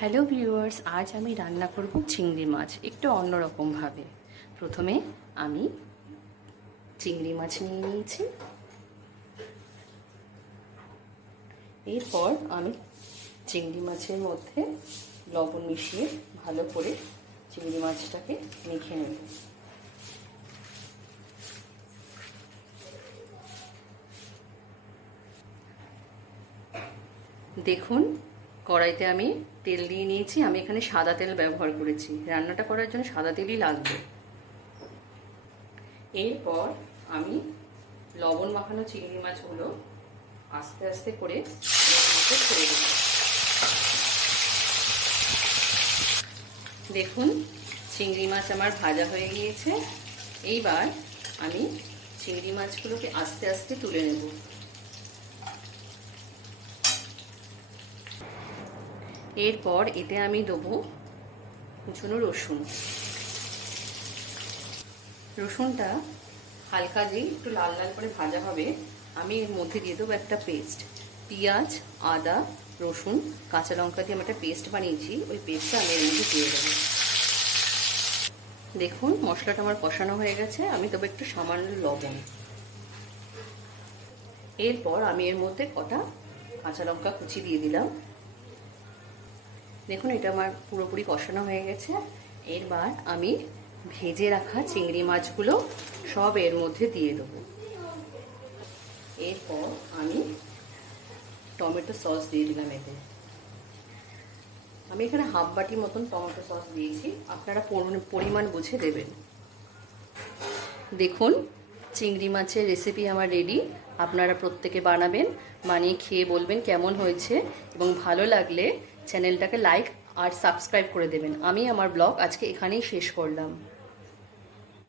Hello viewers, আজ আমি রান্না করব চিংড়ি মাছ, একটু অন্যরকমভাবে। প্রথমে আমি চিংড়ি মাছ নিয়ে নিয়েছি। এরপর আমি চিংড়ি মাছের মধ্যে লবণ মিশিয়ে ভালো করে চিংড়ি মাছটাকে মেখে নেব। দেখুন কড়াইতে আমি তেল দিয়ে নিয়েছি। আমি এখানে সাদা তেল ব্যবহার করেছি। রান্নাটা করার জন্য সাদা তেলই লাগবে। এরপর আমি লবণ মাখানো চিংড়ি মাছগুলো আস্তে আস্তে করে দেখুন, চিংড়ি মাছ আমার ভাজা হয়ে গিয়েছে। এইবার আমি চিংড়ি মাছগুলোকে আস্তে আস্তে তুলে নেব। এরপর এতে আমি দেবো কুচনো রসুন। রসুনটা হালকা যেই একটু লাল লাল করে ভাজা হবে, আমি এর মধ্যে দিয়ে দেবো একটা পেস্ট। পেঁয়াজ, আদা, রসুন, কাঁচা লঙ্কা দিয়ে আমি একটা পেস্ট বানিয়েছি, ওই পেস্টটা আমি এর মধ্যে দিয়ে দেবো। দেখুন, মশলাটা আমার কষানো হয়ে গেছে, আমি তবে একটু সামান্য লবণ। এরপর আমি এর মধ্যে কটা কাঁচা লঙ্কা কুচি দিয়ে দিলাম। দেখুন, এটা আমার পুরোপুরি কষানো হয়ে গেছে। এরবার আমি ভেজে রাখা চিংড়ি মাছগুলো সব এর মধ্যে দিয়ে দেবো। এরপর আমি টমেটো সস দিয়ে দিলাম এতে। আমি এখানে হাফ বাটি মতন টমেটো সস দিয়েছি। আপনারা পরিমাণ বুঝে দেবেন। দেখুন চিংড়ি মাছের রেসিপি আমার রেডি আপনারা প্রত্যেকে বানাবেন, বানিয়ে খেয়ে বলবেন কেমন হয়েছে এবং ভালো লাগলে চ্যানেলটাকে লাইক আর সাবস্ক্রাইব করে দেবেন। আমি আমার ব্লগ আজকে এখানেই শেষ করলাম।